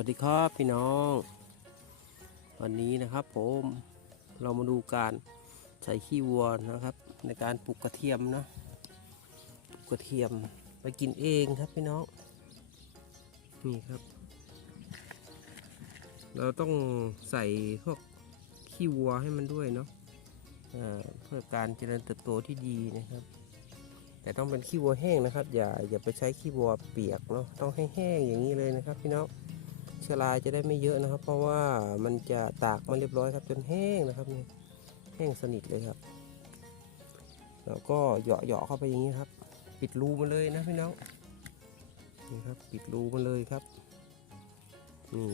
วัสดีครับพี่น้อง วันนี้นะครับผมเรามาดูการใส่ขี้วัวนะครับ ในการปลูกกระเทียมเนาะปลูกกระเทียมไปกินเองครับพี่น้องนี่ครับ เราต้องใส่พวกขี้วัวให้มันด้วยเนาะเเพื่อการเจริญเติบโตที่ดีนะครับ แต่ต้องเป็นขี้วัวแห้งนะครับ อย่าอย่าไปใช้ขี้วัวเปียกเนาะต้องให้แห้งอย่างนี้เลยนะครับพี่น้อง เชื้อราจะได้ไม่เยอะนะครับ เพราะว่ามันจะตากมาเรียบร้อยครับ จนแห้งนะครับนี่แห้งสนิทเลยครับ แล้วก็เหยาะเหาะเข้าไปอย่างนี้ครับ ปิดรูมันเลยนะพี่น้องนี่ครับปิดรูมันเลยครับนี่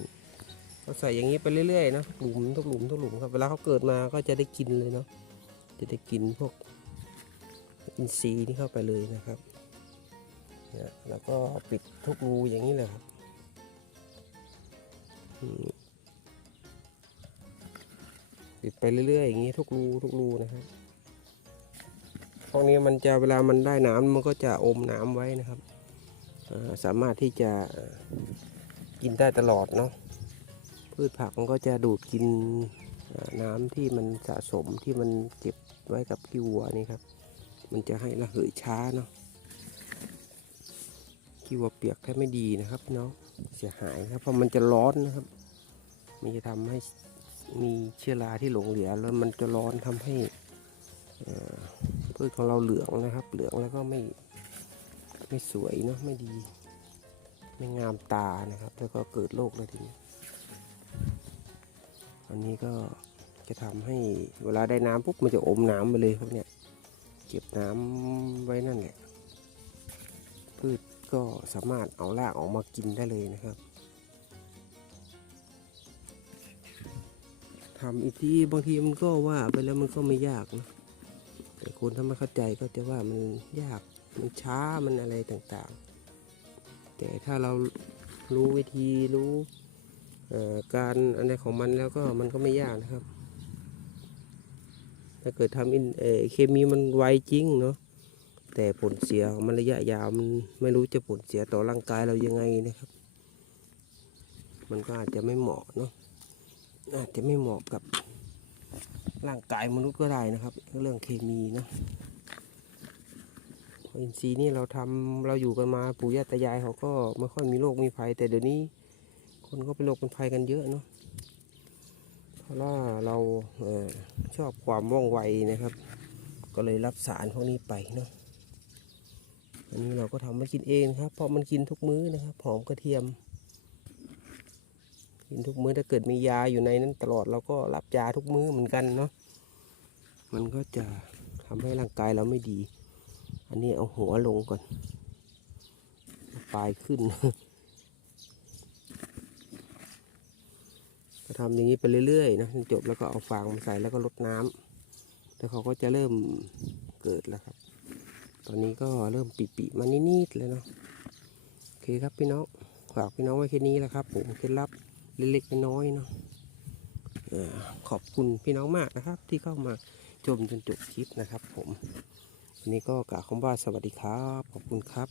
ก็ใส่อย่างนี้ไปเรื่อยๆนะทุกหลุมทุกหลุมทุกหลุมครับเวลาเขาเกิดมาก็จะได้กินเลยเนาะจะได้กินพวกอินทรีย์นี่เข้าไปเลยนะครับแล้วก็ปิดทุกรูอย่างนี้เลยครับ ปิดไปเรื่อยๆอย่างนี้ทุกรูทุกรูนะครับพวกนี้มันจะเวลามันได้น้ำมันก็จะอมน้ำไว้นะครับสามารถที่จะกินได้ตลอดเนาะพืชผักมันก็จะดูดกินน้ำที่มันสะสมที่มันเก็บไว้กับขี้วัวนี่ครับ มันจะให้ระเหยช้าเนาะขี้วัวเปียกแทบไม่ดีนะครับพี่น้อง เสียหายครับเพราะมันจะร้อนนะครับ มันจะทำให้มีเชื้อราที่หลงเหลือแล้วมันจะร้อนทำให้พืชของเราเหลืองนะครับ เหลืองแล้วก็ไม่ไม่สวยเนาะไม่ดี ไม่งามตานะครับ แล้วก็เกิดโรคเลยทีนี้อันนี้ก็จะทำให้เวลาได้น้ำปุ๊บมันจะอมน้ำไปเลยครับเนี่ยเก็บน้ำไว้นั่นแหละพืช ก็สามารถเอารากออกมากินได้เลยนะครับทำอีกทีบางทีมันก็ว่าไปแล้วมันก็ไม่ยากนะแต่คนถ้าไม่เข้าใจก็จะว่ามันยากมันช้ามันอะไรต่างๆ แต่ถ้าเรารู้วิธีรู้การอะไรของมันแล้วก็มันก็ไม่ยากนะครับ ถ้าเกิดทำอินเอเคมีมันไวจริงเนาะ แต่ผลเสียของมันระยะยาวมันไม่รู้จะผลเสียต่อร่างกายเรายังไงนะครับ มันก็อาจจะไม่เหมาะเนาะอาจจะไม่เหมาะกับร่างกายมนุษย์ก็ได้นะครับ เรื่องเคมีเนาะอินทรีย์นี่เราทำเราอยู่กันมาปู่ย่าตายายเขาก็ไม่ค่อยมีโรคมีภัย แต่เดี๋ยวนี้คนก็เป็นโรคเป็นภัยกันเยอะเนาะเพราะว่าเราเออชอบความว่องไวนะครับ ก็เลยรับสารพวกนี้ไปเนาะ อันนี้เราก็ทำมากินเองครับ เพราะมันกินทุกมื้อนะครับหอมกระเทียม กินทุกมื้อถ้าเกิดมียาอยู่ในนั้นตลอดเราก็รับยาทุกมื้อเหมือนกันเนาะมันก็จะทำให้ร่างกายเราไม่ดี อันนี้เอาหัวลงก่อน ปลายขึ้นก็ทำอย่างนี้ไปเรื่อยๆนะจนจบแล้วก็เอาฟางมาใส่แล้วก็ลดน้ำแล้วเขาก็จะเริ่มเกิดแล้วครับ ตอนนี้ก็เริ่มปีๆมานิดๆเลยเนาะโอเคครับพี่น้องฝากพี่น้องไว้แค่นี้แหละครับผมเคล็ดลับเล็กๆน้อยๆเนาะขอบคุณพี่น้องมากนะครับ ที่เข้ามาชมจนจบคลิปนะครับ ผมวันนี้ก็กล่าวคำว่าสวัสดีครับ ขอบคุณครับ